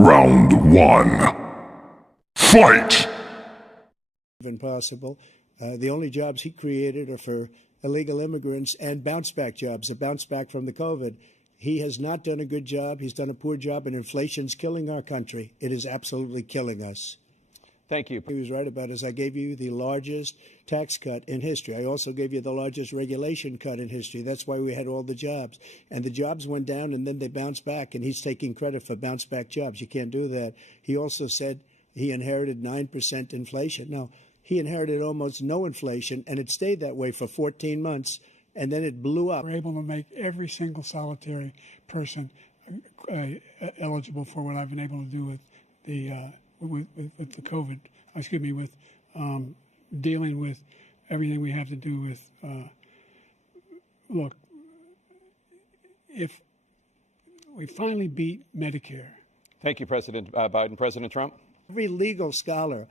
Round one. Fight! Impossible. The only jobs he created are for illegal immigrants and bounce-back jobs, a bounce-back from the COVID. He has not done a good job. He's done a poor job, and inflation's killing our country. It is absolutely killing us. Thank you. He was right about it. I gave you the largest tax cut in history. I also gave you the largest regulation cut in history. That's why we had all the jobs. And the jobs went down, and then they bounced back, and he's taking credit for bounce-back jobs. You can't do that. He also said he inherited 9% inflation. No, he inherited almost no inflation, and it stayed that way for 14 months, and then it blew up. We're able to make every single solitary person eligible for what I've been able to do with the COVID. With dealing with everything we have to do with. Look, if we finally beat Medicare. Thank you, President Biden. President Trump? Every legal scholar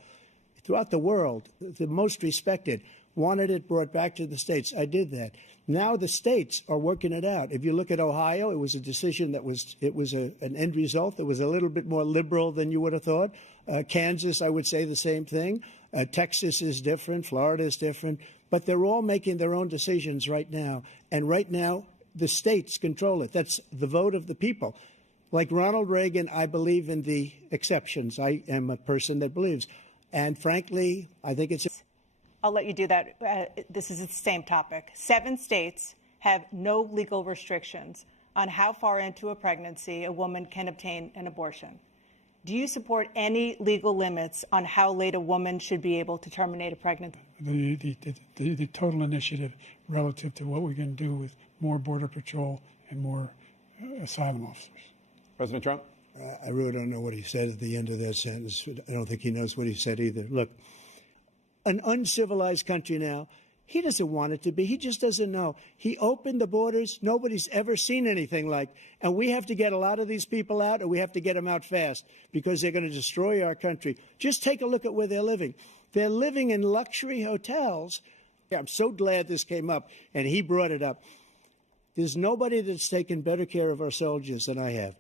throughout the world, the most respected, wanted it brought back to the states. I did that. Now the states are working it out. If you look at Ohio, it was a decision that was an end result that was a little bit more liberal than you would have thought. Kansas, I would say the same thing. Texas is different. Florida is different. But they're all making their own decisions right now. And right now, the states control it. That's the vote of the people. Like Ronald Reagan, I believe in the exceptions. I am a person that believes. And frankly, I think it's... I'll let you do that. This is the same topic. 7 states have no legal restrictions on how far into a pregnancy a woman can obtain an abortion. Do you support any legal limits on how late a woman should be able to terminate a pregnancy? The total initiative relative to what we can do with more Border Patrol and more asylum officers. President Trump? I really don't know what he said at the end of that sentence. I don't think he knows what he said either. Look, an uncivilized country now, he doesn't want it to be. He just doesn't know. He opened the borders. Nobody's ever seen anything like. And we have to get a lot of these people out, or we have to get them out fast because they're going to destroy our country. Just take a look at where they're living. They're living in luxury hotels. I'm so glad this came up, and he brought it up. There's nobody that's taken better care of our soldiers than I have.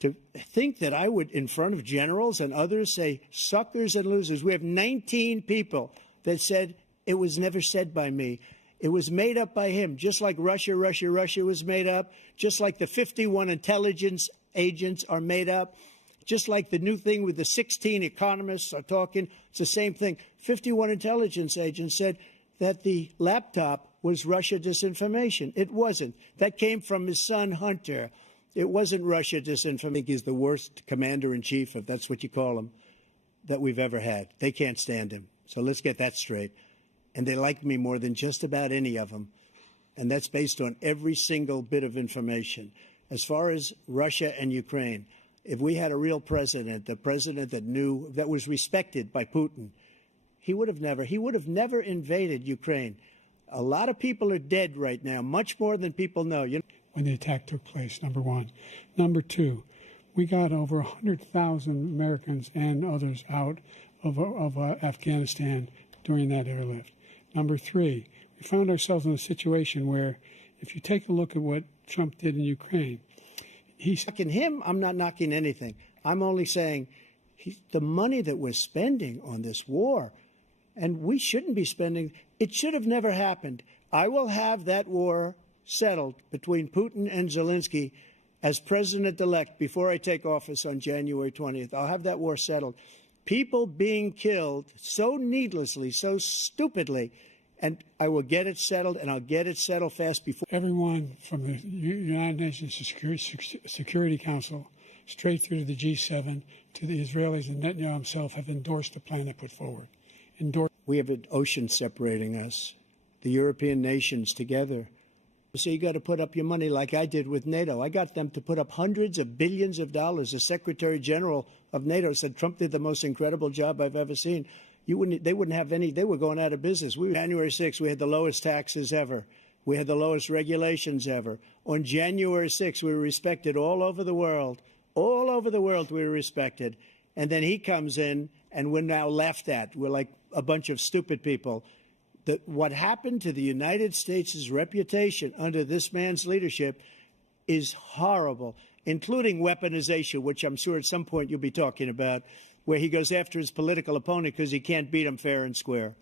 To think that I would, in front of generals and others, say suckers and losers. We have 19 people that said it was never said by me. It was made up by him, just like Russia was made up, just like the 51 intelligence agents are made up, just like the new thing with the 16 economists are talking. It's the same thing. 51 intelligence agents said that the laptop was Russia disinformation. It wasn't. That came from his son, Hunter. It wasn't Russia disinformation. He's the worst commander-in-chief, if that's what you call him, that we've ever had. They can't stand him. So let's get that straight. And they like me more than just about any of them. And that's based on every single bit of information. As far as Russia and Ukraine, if we had a real president, the president that knew, that was respected by Putin, he would have never invaded Ukraine. A lot of people are dead right now, much more than people know. When the attack took place, number one. Number two, we got over 100,000 Americans and others out of Afghanistan during that airlift. Number three, we found ourselves in a situation where, if you take a look at what Trump did in Ukraine, he's knocking him. I'm not knocking anything. I'm only saying the money that we're spending on this war, and we shouldn't be spending, it should have never happened. I will have that war settled between Putin and Zelensky as president-elect before I take office on January 20th. I'll have that war settled. People being killed so needlessly, so stupidly, and I will get it settled, and I'll get it settled fast before. Everyone from the United Nations Security Council straight through to the G7 to the Israelis and Netanyahu himself have endorsed the plan they put forward. We have an ocean separating us, the European nations together. So you got to put up your money like I did with NATO. I got them to put up hundreds of billions of dollars. The Secretary General of NATO said Trump did the most incredible job I've ever seen. They wouldn't have any. They were going out of business. January 6th, we had the lowest taxes ever. We had the lowest regulations ever. On January 6th, we were respected all over the world. All over the world, we were respected. And then he comes in, and we're now laughed at. We're like a bunch of stupid people. What happened to the United States' reputation under this man's leadership is horrible. including weaponization, which I'm sure at some point you'll be talking about, where he goes after his political opponent because he can't beat him fair and square.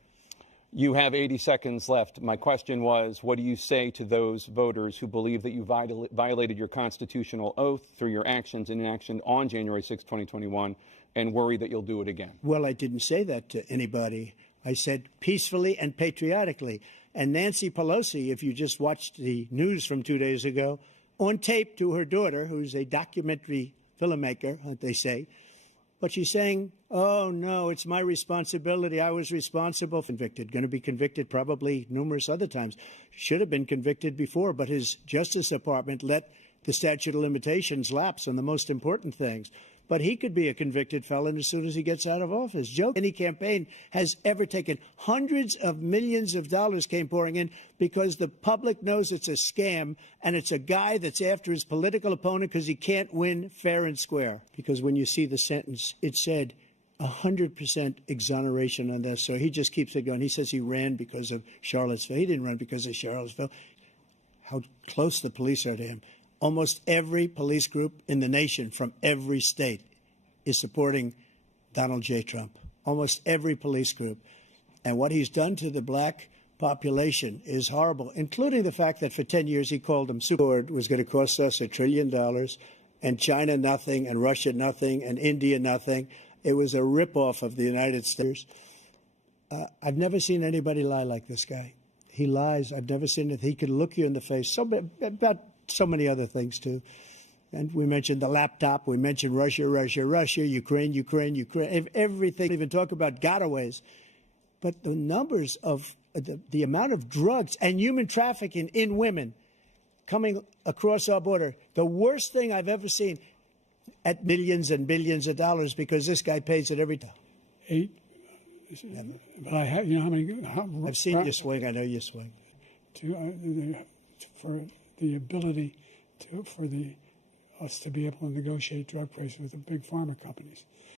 You have 80 seconds left. My question was, what do you say to those voters who believe that you violated your constitutional oath through your actions and inaction on January 6, 2021, and worry that you'll do it again? Well, I didn't say that to anybody. I said peacefully and patriotically. And Nancy Pelosi, if you just watched the news from 2 days ago, on tape to her daughter, who's a documentary filmmaker, they say, but she's saying, oh, no, it's my responsibility. I was responsible. Convicted. Going to be convicted probably numerous other times. Should have been convicted before, but his Justice Department let the statute of limitations lapse on the most important things. But he could be a convicted felon as soon as he gets out of office. Joe, any campaign has ever taken. Hundreds of millions of dollars came pouring in because the public knows it's a scam, and it's a guy that's after his political opponent because he can't win fair and square. Because when you see the sentence, it said 100% exoneration on this. So he just keeps it going. He says he ran because of Charlottesville. He didn't run because of Charlottesville. How close the police are to him. Almost every police group in the nation from every state is supporting Donald J. Trump. Almost every police group. And what he's done to the black population is horrible, including the fact that for 10 years he called them super was going to cost us $1 trillion, and China nothing, and Russia nothing, and India nothing. It was a ripoff of the United States. I've never seen anybody lie like this guy. He lies. I've never seen it. He could look you in the face. About so many other things, too. And we mentioned the laptop. We mentioned Russia, Ukraine, everything. We even talk about gotaways. But the numbers of the amount of drugs and human trafficking in women coming across our border, the worst thing I've ever seen, at millions and billions of dollars, because this guy pays it every time. But I have, you know how many? I've seen you swing. I know you swing. For the ability for us to be able to negotiate drug prices with the big pharma companies.